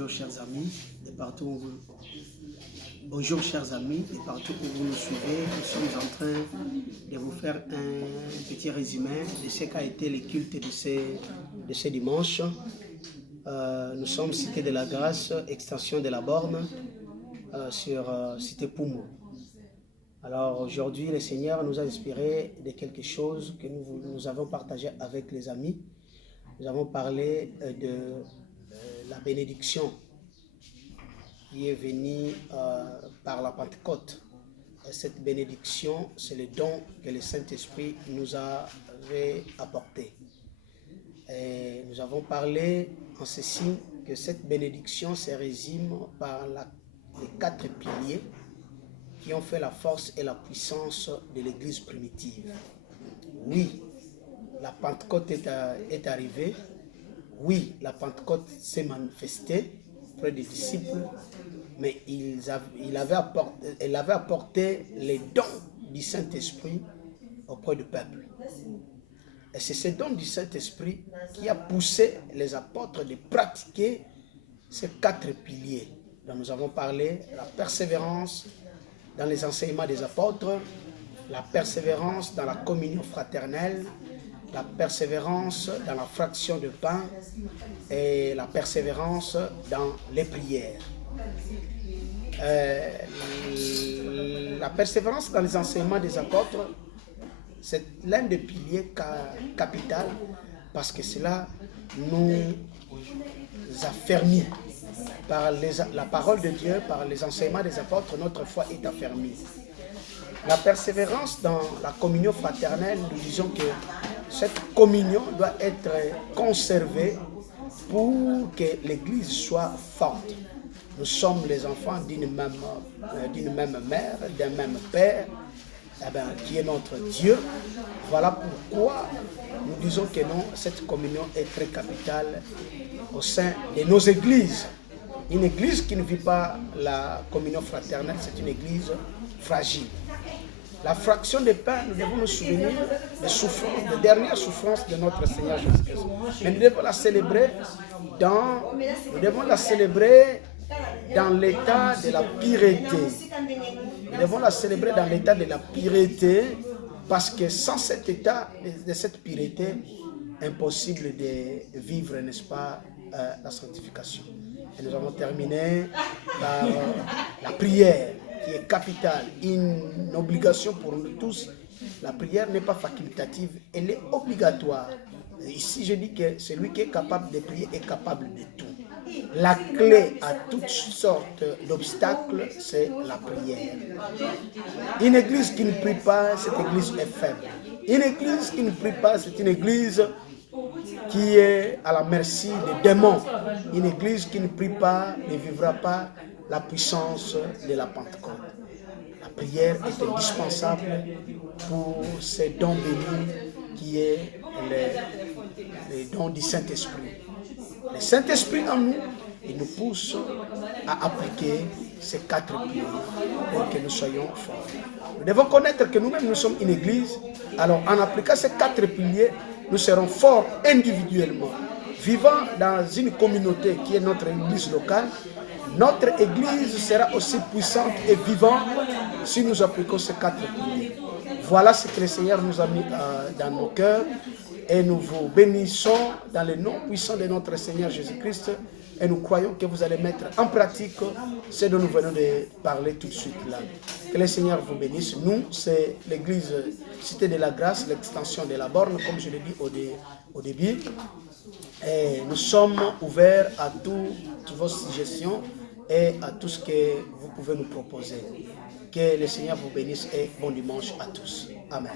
Bonjour chers amis, de partout où vous... Bonjour chers amis, de partout où vous nous suivez. Nous sommes en train de vous faire un petit résumé de ce qu'a été le culte de ce dimanche. Nous sommes Cité de la Grâce, extension de la Borne, sur Cité Poumou. Alors aujourd'hui, le Seigneur nous a inspiré de quelque chose que nous avons partagé avec les amis. Nous avons parlé de la bénédiction qui est venue par la Pentecôte. Et cette bénédiction, c'est le don que le Saint-Esprit nous avait apporté. Et nous avons parlé en ceci que cette bénédiction se résume par les 4 piliers qui ont fait la force et la puissance de l'Église primitive. Oui, la Pentecôte est arrivée. Oui, la Pentecôte s'est manifestée auprès des disciples, mais elle avait apporté les dons du Saint-Esprit auprès du peuple. Et c'est ce don du Saint-Esprit qui a poussé les apôtres de pratiquer ces 4 piliers dont nous avons parlé: la persévérance dans les enseignements des apôtres, la persévérance dans la communion fraternelle, la persévérance dans la fraction de pain et la persévérance dans les prières. La persévérance dans les enseignements des apôtres, c'est l'un des piliers capitaux parce que cela nous affermit. Par la parole de Dieu, par les enseignements des apôtres, notre foi est affermie. La persévérance dans la communion fraternelle, nous disons que cette communion doit être conservée pour que l'Église soit forte. Nous sommes les enfants d'une même mère, d'un même Père, qui est notre Dieu. Voilà pourquoi nous disons que non, cette communion est très capitale au sein de nos églises. Une église qui ne vit pas la communion fraternelle, c'est une église fragile. La fraction des pains, nous devons nous souvenir des souffrances, des dernières souffrances de notre Seigneur Jésus-Christ. Mais nous devons la célébrer dans l'état de la pureté. Nous devons la célébrer dans l'état de la pureté, parce que sans cet état de cette pureté, impossible de vivre, n'est-ce pas, la sanctification. Et nous avons terminé par la prière, qui est capitale, une obligation pour nous tous. La prière n'est pas facultative, elle est obligatoire. Et ici, je dis que celui qui est capable de prier est capable de tout. La clé à toutes sortes d'obstacles, c'est la prière. Une église qui ne prie pas, cette église est faible. Une église qui ne prie pas, c'est une église qui est à la merci des démons. Une église qui ne prie pas ne vivra pas la puissance de la Pentecôte. La prière est indispensable pour ces dons bénis qui est les dons du Saint-Esprit. Le Saint-Esprit en nous, il nous pousse à appliquer ces 4 piliers pour que nous soyons forts. Nous devons connaître que nous-mêmes nous sommes une église. Alors en appliquant ces 4 piliers, nous serons forts individuellement. Vivant dans une communauté qui est notre église locale, notre église sera aussi puissante et vivante si nous appliquons ces 4 piliers. Voilà ce que le Seigneur nous a mis dans nos cœurs. Et nous vous bénissons dans le nom puissant de notre Seigneur Jésus-Christ. Et nous croyons que vous allez mettre en pratique ce dont nous venons de parler tout de suite là. Que le Seigneur vous bénisse. Nous, c'est l'église Cité de la Grâce, l'extension de la Borne, comme je l'ai dit au début. Et nous sommes ouverts à toutes vos suggestions et à tout ce que vous pouvez nous proposer. Que le Seigneur vous bénisse et bon dimanche à tous. Amen.